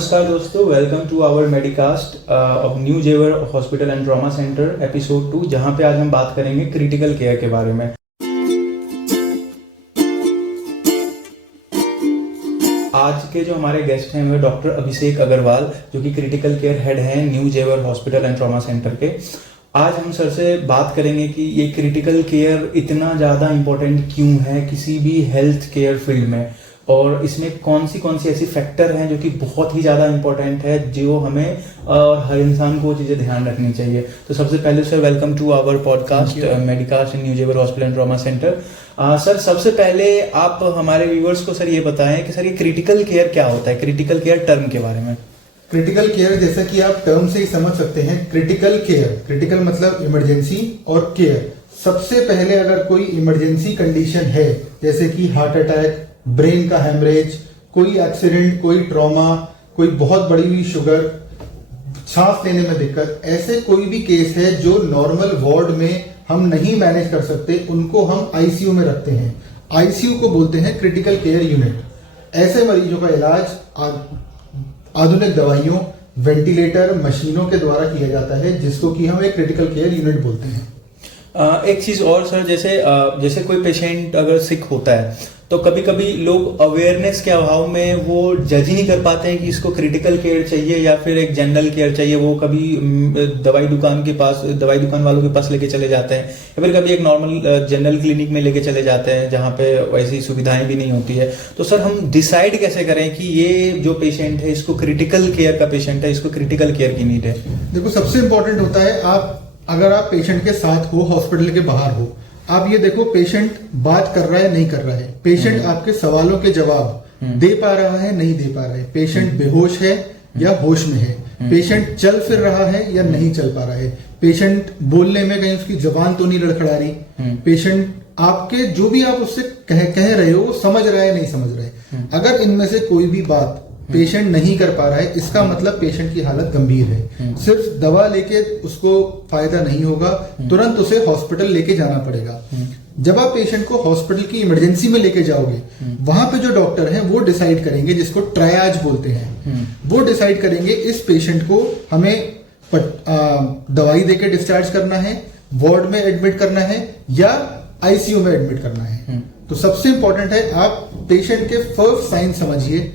नमस्कार दोस्तों, welcome to our Medicast of new Jewar hospital and trauma centre episode 2, जहां पे आज हम बात करेंगे क्रिटिकल केयर के बारे में। आज के जो हमारे गेस्ट हैं वो डॉक्टर अभिषेक अग्रवाल, जो कि क्रिटिकल केयर हेड हैं new Jewar hospital and trauma centre के। आज हम सर से बात करेंगे कि ये क्रिटिकल केयर इतना ज़्यादा इम्पोर्टेंट क्यों है किसी भी हेल्थ केयर फील्ड में, और इसमें कौन सी ऐसी फैक्टर हैं जो कि बहुत ही ज़्यादा इम्पोर्टेंट है, जो हमें और हर इंसान को वो चीज़ें ध्यान रखनी चाहिए। तो सबसे पहले sir, welcome to our podcast Medicast in new Jewar hospital and trauma centre. Sir, सबसे पहले आप हमारे व्यूअर्स को सर ये बताएं कि सर ये क्रिटिकल केयर क्या होता है, क्रिटिकल केयर टर्म के बारे में। क्रिटिकल केयर जैसा कि आप टर्म से ही समझ सकते हैं, क्रिटिकल केयर, क्रिटिकल मतलब इमरजेंसी और केयर। सबसे पहले अगर कोई इमरजेंसी कंडीशन है, जैसे कि हार्ट अटैक, ब्रेन का हेमरेज, कोई एक्सीडेंट, कोई ट्रॉमा, कोई बहुत बड़ी हुई शुगर, सांस लेने में दिक्कत, ऐसे कोई भी केस है जो नॉर्मल वार्ड में हम नहीं मैनेज कर सकते, उनको हम आईसीयू में रखते हैं। आईसीयू को बोलते हैं क्रिटिकल केयर यूनिट। ऐसे मरीजों का इलाज आधुनिक दवाइयों, वेंटिलेटर, मशीनों के द्वारा किया जाता है, जिसको कि हम एक क्रिटिकल केयर यूनिट बोलते हैं। एक चीज और सर, जैसे कोई पेशेंट अगर सिक होता है तो कभी कभी लोग अवेयरनेस के अभाव में वो जज ही नहीं कर पाते हैं कि इसको क्रिटिकल केयर चाहिए या फिर एक जनरल केयर चाहिए। वो कभी दवाई दुकान वालों के पास लेके चले जाते हैं, या फिर कभी एक नॉर्मल जनरल क्लिनिक में लेके चले जाते हैं जहाँ पे वैसी सुविधाएं भी नहीं होती है। तो सर, हम डिसाइड कैसे करें कि ये जो पेशेंट है इसको क्रिटिकल केयर का पेशेंट है, इसको क्रिटिकल केयर की नीड है? देखो, सबसे इंपॉर्टेंट होता है अगर आप पेशेंट के साथ हो, हॉस्पिटल के बाहर हो, आप ये देखो पेशेंट बात कर रहा है नहीं कर रहा है, पेशेंट आपके सवालों के जवाब दे पा रहा है नहीं दे पा रहा है, पेशेंट बेहोश है या होश में है, पेशेंट चल फिर रहा है या नहीं चल पा रहा है, पेशेंट बोलने में कहीं उसकी जबान तो नहीं लड़खड़ा रही, पेशेंट आपके जो भी आप उससे कह रहे हो वो समझ रहा है नहीं समझ रहा है। अगर इनमें से कोई भी बात पेशेंट नहीं कर पा रहा है, इसका मतलब पेशेंट की हालत गंभीर है। सिर्फ दवा लेके उसको फायदा नहीं होगा, तुरंत उसे हॉस्पिटल लेके जाना पड़ेगा। जब आप पेशेंट को हॉस्पिटल की इमरजेंसी में लेके जाओगे, वहां पे जो डॉक्टर हैं वो डिसाइड करेंगे, जिसको ट्रायाज बोलते हैं, वो डिसाइड करेंगे इस पेशेंट को हमें दवाई देके डिस्चार्ज करना है, वार्ड में एडमिट करना है या आईसीयू में एडमिट करना है। तो सबसे इंपॉर्टेंट है आप पेशेंट के फर्स्ट साइन समझिए,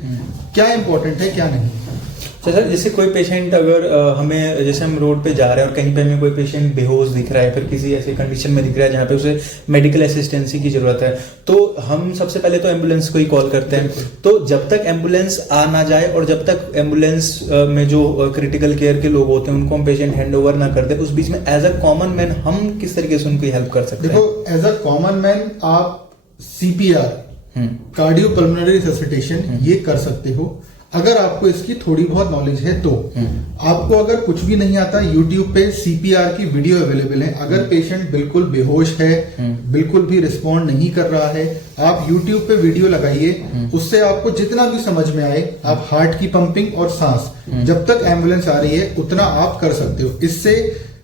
क्या इंपॉर्टेंट है क्या नहीं। तो सर, जैसे कोई पेशेंट अगर जैसे हम रोड पे जा रहे हैं और कहीं पे हमें कोई पेशेंट बेहोश दिख रहा है, फिर किसी ऐसे कंडीशन में दिख रहा है जहाँ पे उसे मेडिकल असिस्टेंसी की जरूरत है, तो हम सबसे पहले तो एम्बुलेंस को ही कॉल करते हैं। तो जब तक एम्बुलेंस आ ना जाए और जब तक एम्बुलेंस में जो क्रिटिकल केयर के लोग होते हैं उनको हम पेशेंट हैंड ओवर ना कर दे, उस बीच में एज अ कॉमन मैन हम किस तरीके से उनकी हेल्प कर सकते हैं? देखो, एज अ कॉमन मैन आप CPR, कार्डियोपल्मोनरी रिससिटेशन, ये कर सकते हो अगर आपको इसकी थोड़ी बहुत नॉलेज है तो। आपको अगर कुछ भी नहीं आता, YouTube पे CPR की वीडियो अवेलेबल है। अगर पेशेंट बिल्कुल बेहोश है, बिल्कुल भी रिस्पॉन्ड नहीं कर रहा है, आप YouTube पे वीडियो लगाइए, उससे आपको जितना भी समझ में आए, आप हार्ट की पंपिंग और सांस, जब तक एम्बुलेंस आ रही है उतना आप कर सकते हो। इससे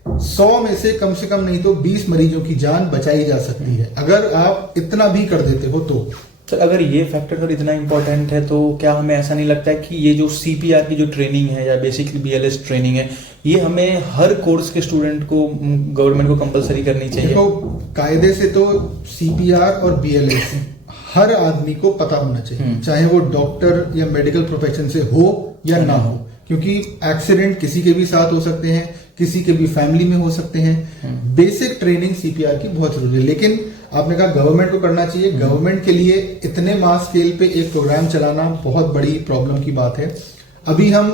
100 में से कम नहीं तो 20 मरीजों की जान बचाई जा सकती है, अगर आप इतना भी कर देते हो तो। सर, अगर ये फैक्टर सर इतना इम्पोर्टेंट है तो क्या हमें ऐसा नहीं लगता है कि ये जो CPR की जो ट्रेनिंग है या बेसिकली BLS ट्रेनिंग है, ये हमें हर कोर्स के स्टूडेंट को, गवर्नमेंट को कंपलसरी करनी चाहिए? देखो, कायदे से तो CPR और BLS हर आदमी को पता होना चाहिए, चाहे वो डॉक्टर या मेडिकल प्रोफेशन से हो या ना हो, क्योंकि एक्सीडेंट किसी के भी साथ हो सकते हैं, किसी के भी फैमिली में हो सकते हैं। बेसिक ट्रेनिंग CPR की बहुत जरूरी है। लेकिन आपने कहा गवर्नमेंट को करना चाहिए, गवर्नमेंट के लिए इतने मास स्केल पे एक प्रोग्राम चलाना बहुत बड़ी प्रॉब्लम की बात है। अभी हम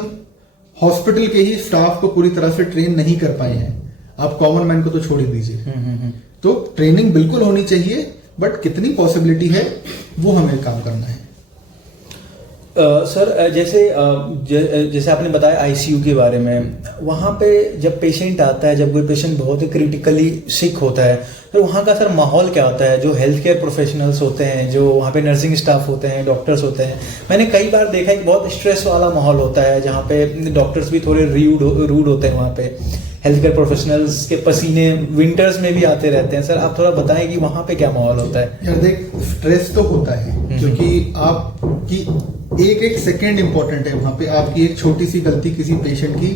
हॉस्पिटल के ही स्टाफ को पूरी तरह से ट्रेन नहीं कर पाए हैं, आप कॉमन मैन को तो छोड़ ही दीजिए। तो ट्रेनिंग बिल्कुल होनी चाहिए, बट कितनी पॉसिबिलिटी है वो हमें काम करना है। सर, जैसे आपने बताया आईसीयू के बारे में, वहाँ पे जब पेशेंट आता है, जब कोई पेशेंट बहुत ही क्रिटिकली सिक होता है, तो वहाँ का सर माहौल क्या होता है? जो हेल्थ केयर प्रोफेशनल्स होते हैं, जो वहाँ पे नर्सिंग स्टाफ होते हैं, डॉक्टर्स होते हैं, मैंने कई बार देखा है कि बहुत स्ट्रेस वाला माहौल होता है, जहाँ पे डॉक्टर्स भी थोड़े रूड होते हैं। वहाँ पे हेल्थ केयर प्रोफेशनल्स के पसीने विंटर्स में भी आते रहते हैं। सर, आप थोड़ा बताएं कि वहाँ पे क्या माहौल होता है? यार देख, स्ट्रेस तो होता है, क्योंकि आपकी एक एक सेकेंड इंपॉर्टेंट है। वहां पे आपकी एक छोटी सी गलती किसी पेशेंट की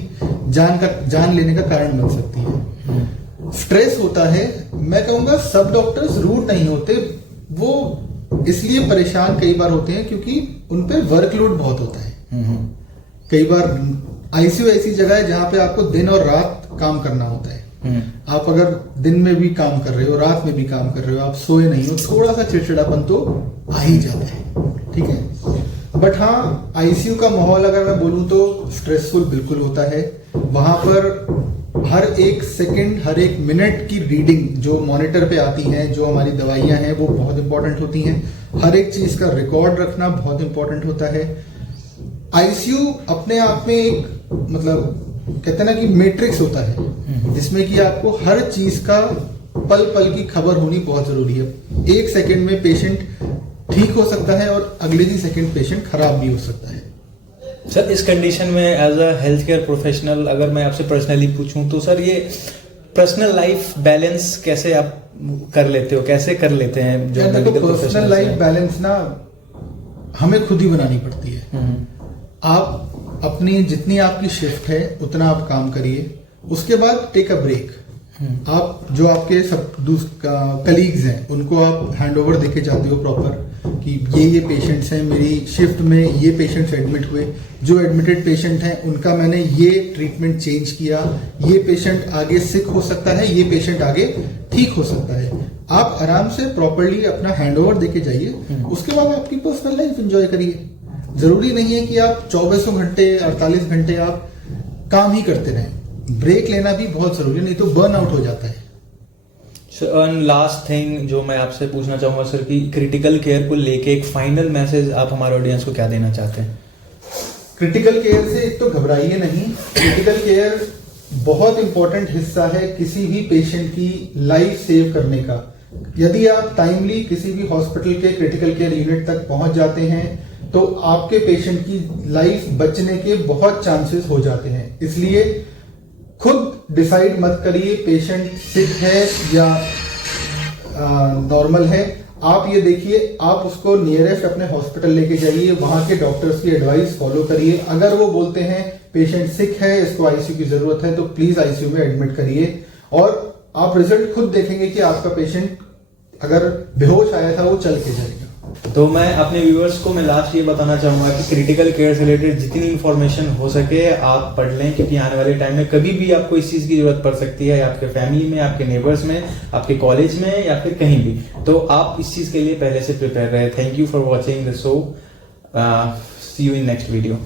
जान लेने का कारण बन सकती है। स्ट्रेस होता है, मैं कहूंगा सब डॉक्टर्स रूड नहीं होते, वो इसलिए परेशान कई बार होते हैं क्योंकि उनपे वर्कलोड बहुत होता है। कई बार आईसीयू ऐसी जगह है जहां पे आपको दिन और रात काम करना होता है। आप अगर दिन में भी काम कर रहे हो, रात में भी काम कर रहे हो, आप सोए नहीं हो, थोड़ा सा चिड़चिड़ापन तो आ ही जाता है, ठीक है। बट हाँ, आईसीयू का माहौल अगर मैं बोलूं तो स्ट्रेसफुल बिल्कुल होता है। वहां पर हर एक सेकंड, हर एक मिनट की रीडिंग जो मॉनिटर पे आती है, जो हमारी दवाइयां हैं, वो बहुत इंपॉर्टेंट होती हैं। हर एक चीज का रिकॉर्ड रखना बहुत इंपॉर्टेंट होता है। आईसीयू अपने आप में एक, मतलब कहते हैं ना कि मैट्रिक्स होता है, जिसमें कि आपको हर चीज का पल पल की खबर होनी बहुत जरूरी है। एक सेकंड में पेशेंट ठीक हो सकता है और अगले ही सेकंड पेशेंट खराब भी हो सकता है। सर, इस कंडीशन में as a health care professional अगर मैं आपसे पर्सनली पूछूं तो सर, ये पर्सनल लाइफ बैलेंस कैसे आप कर लेते हो, कैसे कर लेते हैं? जो पर्सनल लाइफ बैलेंस ना हमें खुद ही बनानी पड़ती है। आप अपनी जितनी आपकी शिफ्ट है उतना आप काम करिए, उसके बाद टेक अ ब्रेक। आप जो आपके सब कलीग्स हैं उनको आप हैंड ओवर देके जाते हो प्रॉपर कि ये पेशेंट्स हैं, मेरी शिफ्ट में ये पेशेंट्स एडमिट हुए, जो एडमिटेड पेशेंट हैं उनका मैंने ये ट्रीटमेंट चेंज किया, ये पेशेंट आगे सिक हो सकता है, ये पेशेंट आगे ठीक हो सकता है। आप आराम से प्रॉपरली अपना हैंड ओवर देके जाइए, उसके बाद आपकी पर्सनल लाइफ एंजॉय करिए। जरूरी नहीं है कि आप 24 घंटे 48 घंटे आप काम ही करते रहें, ब्रेक लेना भी बहुत जरूरी है, नहीं तो बर्न आउट हो जाता है। लास्ट थिंग जो मैं आपसे पूछना चाहूंगा सर, कि क्रिटिकल केयर को लेके एक फाइनल मैसेज आप हमारे ऑडियंस को क्या देना चाहते हैं? क्रिटिकल केयर से एक तो घबराइए नहीं। क्रिटिकल केयर बहुत इंपॉर्टेंट हिस्सा है किसी भी पेशेंट की लाइफ सेव करने का। यदि आप टाइमली किसी भी हॉस्पिटल के क्रिटिकल केयर यूनिट तक पहुंच जाते हैं तो आपके पेशेंट की लाइफ बचने के बहुत चांसेस हो जाते हैं। इसलिए खुद डिसाइड मत करिए पेशेंट सिक है या नॉर्मल है। आप ये देखिए, आप उसको नियरेस्ट अपने हॉस्पिटल लेके जाइए, वहां के डॉक्टर्स की एडवाइस फॉलो करिए। अगर वो बोलते हैं पेशेंट सिक है, इसको आईसीयू की जरूरत है, तो प्लीज आईसीयू में एडमिट करिए। और आप रिजल्ट खुद देखेंगे कि आपका पेशेंट अगर बेहोश आया था वो चल के जाएगा। तो मैं अपने व्यूअर्स को मैं लास्ट ये बताना चाहूंगा कि क्रिटिकल केयर से रिलेटेड जितनी इंफॉर्मेशन हो सके आप पढ़ लें, क्योंकि आने वाले टाइम में कभी भी आपको इस चीज की जरूरत पड़ सकती है, आपके फैमिली में, आपके नेबर्स में, आपके कॉलेज में या फिर कहीं भी। तो आप इस चीज के लिए पहले से प्रिपेयर रहे। Thank you for watching the show. See you in next video.